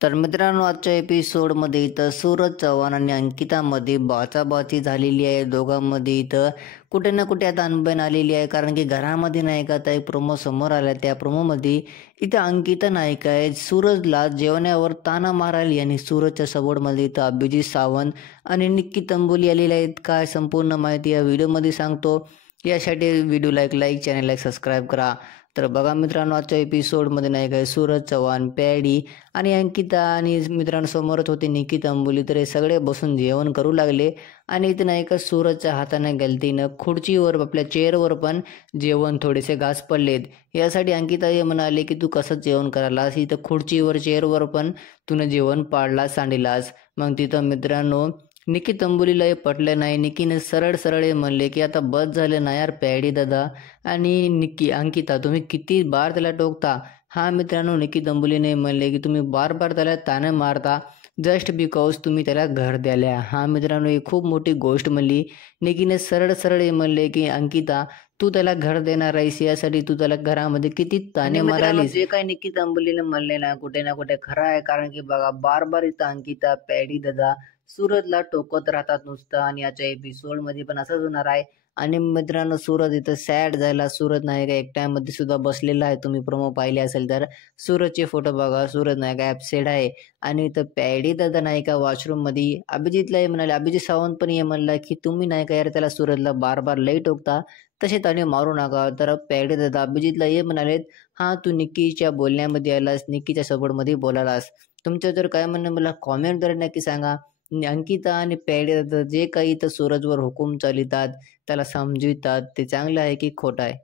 तर मित्रांनो, आजच्या एपिसोडमध्ये इथं सूरज चव्हाण आणि अंकितामध्ये बाचाबाची झालेली आहे. दोघांमध्ये इथं कुठे ना कुठे आता अनबन आलेली आहे. कारण की घरामध्ये नाही का आता एक प्रोमो समोर आला. त्या प्रोमोमध्ये इथं अंकिता नायिका आहे सूरजला जेवण्यावर ताना मारायली आणि सूरजच्या सपोर्टमध्ये इथं अभिजित सावंत आणि निक्की तंबोली आलेले आहेत. काय संपूर्ण माहिती या व्हिडिओमध्ये सांगतो. यासाठी व्हिडिओला एक लाईक, चॅनलला एक सबस्क्राईब करा. तर बघा मित्रांनो, आजच्या एपिसोडमध्ये नाही काय सूरज चव्हाण, पॅडी आणि अंकिता आणि मित्रांनो समोरच होते निक्की तंबोली. तर हे सगळे बसून जेवण करू लागले आणि इथे नाही का सूरजच्या हाताने गलतीनं खुर्चीवर आपल्या चेअरवर पण जेवण थोडेसे घास पडलेत. यासाठी अंकिता हे म्हणाले की तू कसं जेवण करायलास, इथं खुर्चीवर चेअरवर पण तुनं जेवण पाडलास, सांडिलास. मग तिथं मित्रांनो निक्की तंबोलीला हे पटलं नाही. निक्कीने सरळ सरळ हे म्हणले की आता बस झालं ना यार पॅडी दादा आणि निक्की अंकिता, तुम्ही किती बार त्याला टोकता. हा मित्रांनो, निक्की तंबोलीने म्हणले की तुम्ही बार बार त्याला ताने मारता जस्ट बिकॉज तुम्ही त्याला घर द्याल्या. हा मित्रांनो, ही खूप मोठी गोष्ट म्हणली. निक्कीने सरळ सरळ हे म्हणले की अंकिता, तू त्याला घर देणार आहेस यासाठी तू त्याला घरामध्ये किती ताने मारालीस. जे काही निक्की तंबोलीने म्हणले ना कुठे ना कुठे खरं आहे. कारण की बघा बार बार इथं अंकिता, पॅडी दादा सूरजला टोकत राहतात नुसतं आणि याच्या एपिसोडमध्ये पण असंच होणार आहे. आणि मित्रांनो, सूरज इथं सॅड झाला. सूरज नाही का एक टाइममध्ये सुद्धा बसलेला आहे. तुम्ही प्रोमो पाहिले असेल तर सूरजचे फोटो बघा. सूरज नाही का ॲपसेड आहे. आणि इथं पॅडी दादा नाही का वॉशरूममध्ये अभिजितला हे म्हणाले, अभिजित सावंत पण हे म्हणला की तुम्ही नाही का यार त्याला सूरजला बार बार लई टोकता, तसे त्याने मारू नका. तर पॅडी दादा अभिजितला हे म्हणालेत, हां तू निक्कीच्या बोलण्यामध्ये आलास, निक्कीच्या सपोर्टमध्ये बोलालास. तुमचं जर काय म्हणणं मला कॉमेंटद्वारे नक्की सांगा. अंकिता आणि पॅडी दादा जे काही इथं सूरजवर हुकूम चालितात, त्याला समजवितात, ते चांगलं आहे की खोटं आहे?